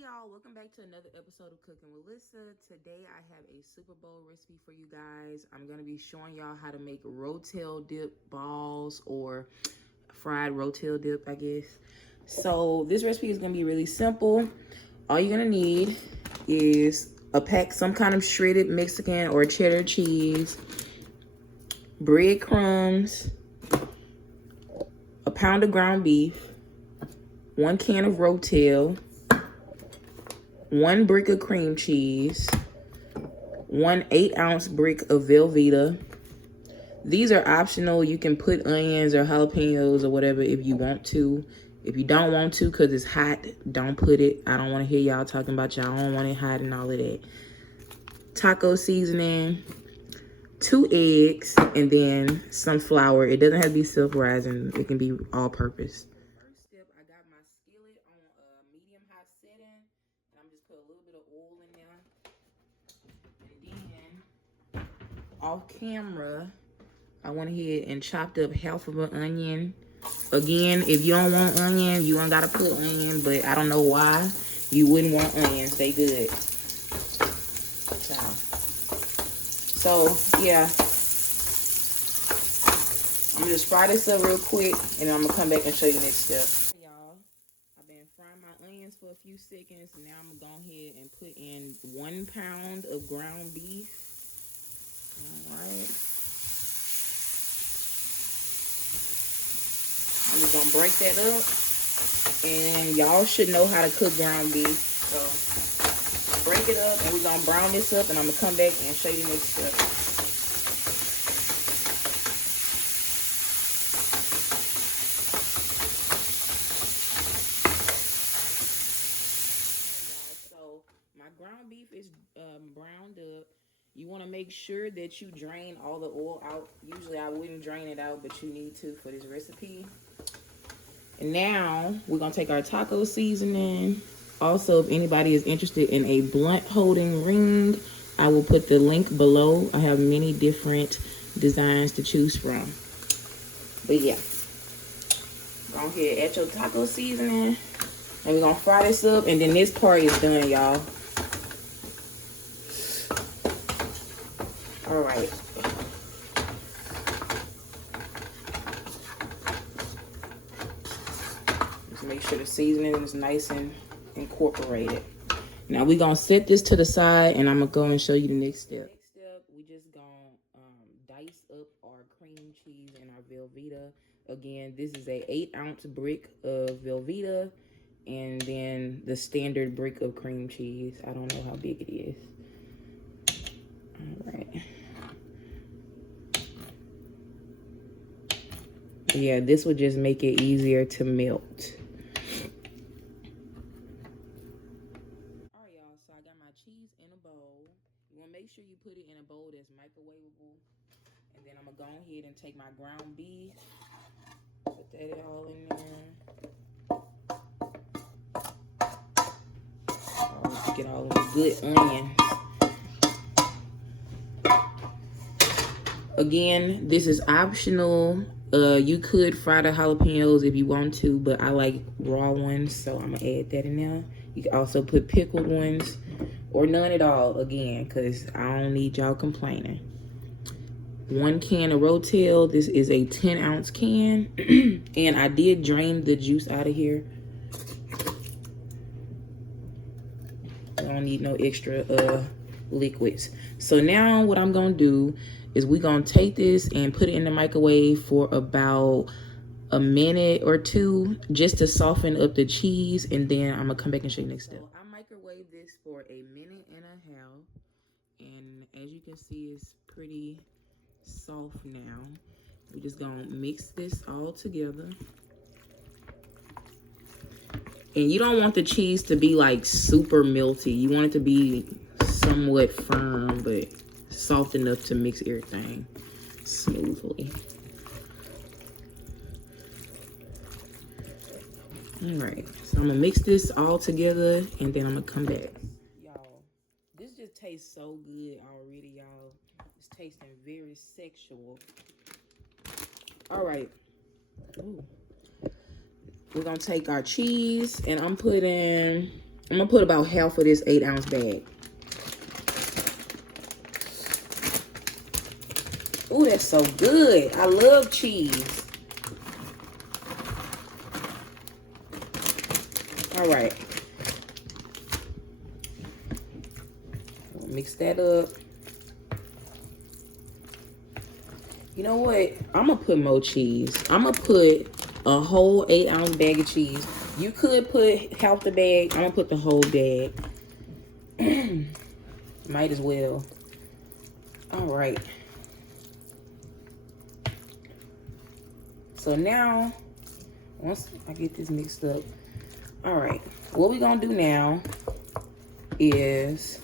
Y'all, welcome back to another episode of Cooking with Lyssa. Today I have a Superbowl recipe for you guys. I'm going to be showing y'all how to make Rotel dip balls, or fried Rotel dip, I guess. So this recipe is going to be really simple. All you're going to need is some kind of shredded Mexican or cheddar cheese, breadcrumbs, a pound of ground beef, 1 can of Rotel, 1 brick of cream cheese, 1 8-ounce brick of Velveeta. These are optional. You can put onions or jalapenos or whatever if you want to. If you don't want to, because it's hot, don't put it. I don't want to hear y'all talking about y'all don't want it hot and all of that. Taco seasoning, 2 eggs, and then some flour. It doesn't have to be self-rising. It can be all-purpose. First step, I got my skillet on a medium-high setting. I'm just put a little bit of oil in there. And then, off camera, I went ahead and chopped up half of an onion. Again, if you don't want onion, you don't gotta put onion, but I don't know why you wouldn't want onions. They good. So, yeah. I'm gonna just fry this up real quick, and then I'm gonna come back and show you the next step. Y'all, I've been frying my onions for a few seconds. Now I'm gonna go ahead and put in 1 pound of ground beef. All right. I'm just gonna break that up, and y'all should know how to cook ground beef. So break it up, and we're gonna brown this up, and I'm gonna come back and show you the next step. So my ground beef is browned up. You want to make sure that you drain all the oil out. Usually I wouldn't drain it out, but you need to for this recipe. And now we're going to take our taco seasoning. Also, if anybody is interested in a blunt holding ring, I will put the link below. I have many different designs to choose from. But yeah, go ahead, add your taco seasoning. And we're going to fry this up. And then this part is done, y'all. All right. Just make sure the seasoning is nice and incorporated. Now we're gonna set this to the side, and I'm gonna go and show you the next step. Next step, we just gonna dice up our cream cheese and our Velveeta. Again, this is a 8-ounce brick of Velveeta, and then the standard brick of cream cheese. I don't know how big it is. All right. Yeah, this would just make it easier to melt. All right, y'all, so I got my cheese in a bowl. You want to make sure you put it in a bowl that's microwavable. And then I'm going to go ahead and take my ground beef. Put that all in there. Get all of the good onions. Again, this is optional. You could fry the jalapenos if you want to, but I like raw ones, so I'm gonna add that in there. You can also put pickled ones, or none at all, again, because I don't need y'all complaining. 1 can of Rotel. This is a 10-ounce can, and I did drain the juice out of here. I don't need no extra liquids. So now what I'm gonna do is we're gonna take this and put it in the microwave for about a minute or 2 just to soften up the cheese, and then I'm gonna come back and show you next step. So I microwave this for a minute and a half, and as you can see, it's pretty soft now. We're just gonna mix this all together. And you don't want the cheese to be like super melty. You want it to be somewhat firm, but soft enough to mix everything smoothly. All right, so I'm gonna mix this all together, and then I'm gonna come back. Y'all, this just tastes so good already, y'all. It's tasting very sexual. All right. Ooh. We're gonna take our cheese, and I'm putting I'm gonna put about half of this 8-ounce bag. Ooh, that's so good. I love cheese. All right. Mix that up. You know what? I'm gonna put more cheese. I'm gonna put a whole 8-ounce bag of cheese. You could put half the bag. I'm gonna put the whole bag. Might as well. All right. So now, once I get this mixed up, all right. What we're gonna do now is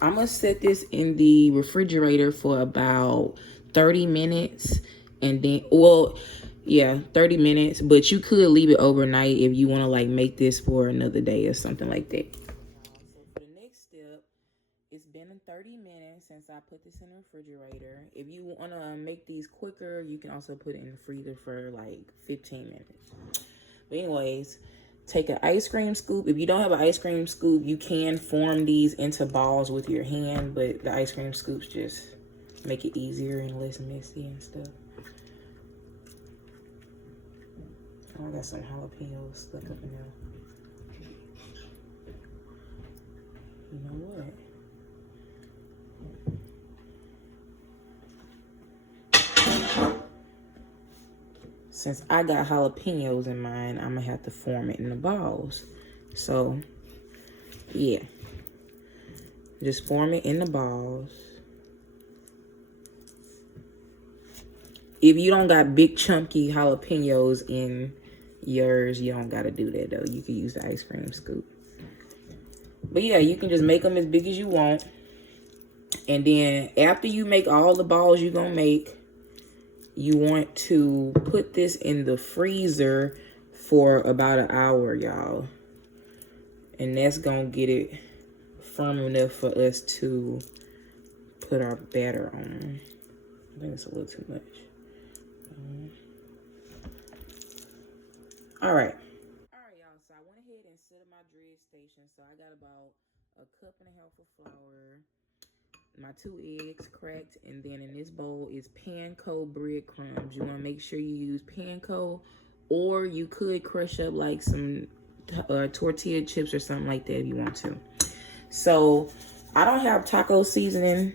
I'm gonna set this in the refrigerator for about 30 minutes. And then, well, yeah, 30 minutes. But you could leave it overnight if you want to like make this for another day or something like that. So for the next step, it's been 30 minutes since I put this in the refrigerator. If you want to make these quicker, you can also put it in the freezer for like 15 minutes. But anyways, take an ice cream scoop. If you don't have an ice cream scoop, you can form these into balls with your hand, but the ice cream scoops just make it easier and less messy and stuff. Oh, I got some jalapenos stuck up in there. You know what? Since I got jalapenos in mine, I'm gonna have to form it in the balls. So, yeah. Just form it in the balls. If you don't got big chunky jalapenos in yours, you don't gotta do that though. You can use the ice cream scoop. But yeah, you can just make them as big as you want. And then after you make all the balls you're gonna make, you want to put this in the freezer for about an hour, y'all. And that's gonna get it firm enough for us to put our batter on. I think it's a little too much. All right, y'all. So I went ahead and set up my dredge station. So I got about a cup and a half of flour, my 2 eggs cracked, and then in this bowl is panko breadcrumbs. You want to make sure you use panko, or you could crush up like some tortilla chips or something like that if you want to. So I don't have taco seasoning.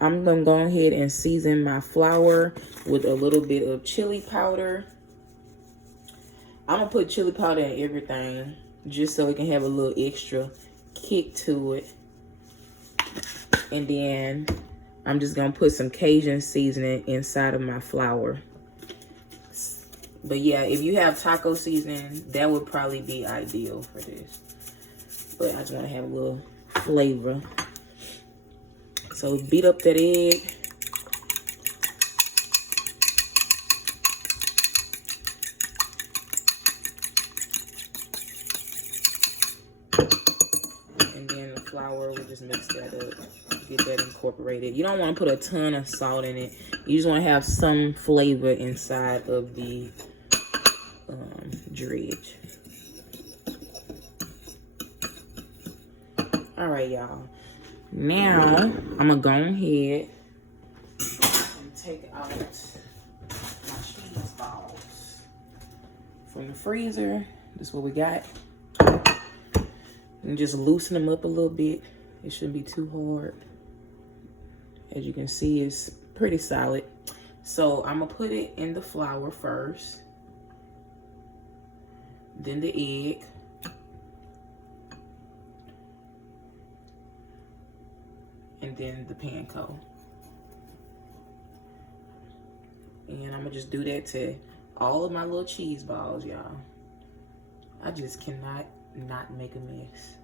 I'm gonna go ahead and season my flour with a little bit of chili powder. I'm gonna put chili powder in everything just so it can have a little extra kick to it. And then I'm just gonna put some Cajun seasoning inside of my flour. But yeah, if you have taco seasoning, that would probably be ideal for this. But I just wanna have a little flavor. So beat up that egg. And then the flour, we just mix that up. Get that incorporated. You don't want to put a ton of salt in it. You just want to have some flavor inside of the dredge. All right, y'all. Now I'm gonna go ahead and take out my cheese balls from the freezer. This is what we got. And just loosen them up a little bit. It shouldn't be too hard. As you can see, it's pretty solid. So I'm gonna put it in the flour first, then the egg, and then the panko. And I'm gonna just do that to all of my little cheese balls, y'all. I just cannot not make a mess.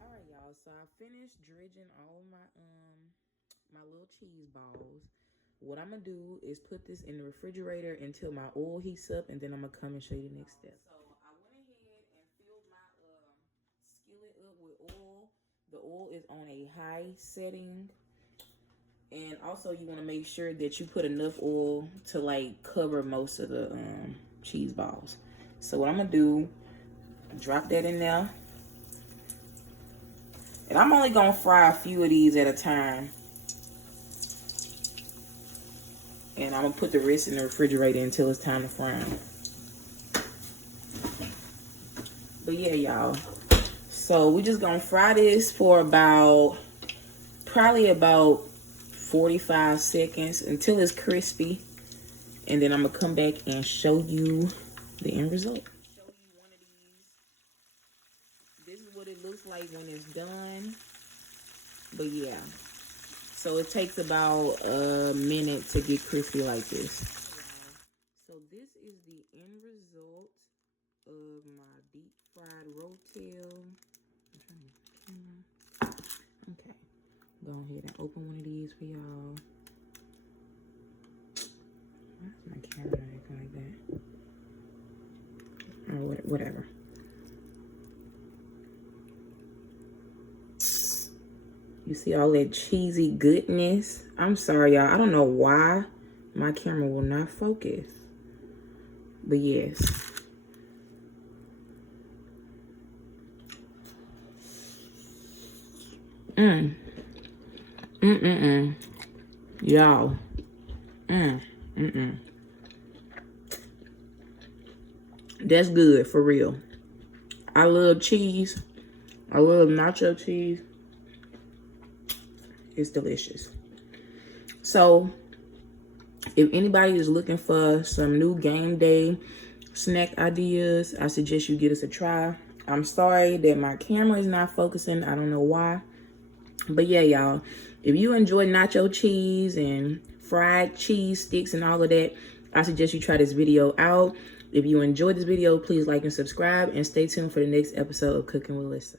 Alright, y'all, so I finished dredging all my my little cheese balls. What I'm gonna do is put this in the refrigerator until my oil heats up, and then I'm gonna come and show you the next step. So I went ahead and filled my skillet up with oil. The oil is on a high setting. And also you want to make sure that you put enough oil to like cover most of the cheese balls. So what I'm gonna do, drop that in there. And I'm only gonna fry a few of these at a time. And I'm gonna put the rest in the refrigerator until it's time to fry them. But yeah, y'all. So we just gonna fry this for probably about 45 seconds until it's crispy. And then I'm gonna come back and show you the end result. Show you one of these. This is what it looks like when it's done. But yeah. So it takes about a minute to get crispy like this. So this is the end result of my deep fried Rotel. Okay, go ahead and open one of these for y'all. Why is my camera acting like that? Or whatever. You see all that cheesy goodness? I'm sorry, y'all. I don't know why my camera will not focus. But yes. Y'all. That's good, for real. I love cheese. I love nacho cheese. It's delicious. So, if anybody is looking for some new game day snack ideas, I suggest you give us a try. I'm sorry that my camera is not focusing. I don't know why. But yeah, y'all, if you enjoy nacho cheese and fried cheese sticks and all of that, I suggest you try this video out. If you enjoyed this video, please like and subscribe, and stay tuned for the next episode of Cooking with Lyssa.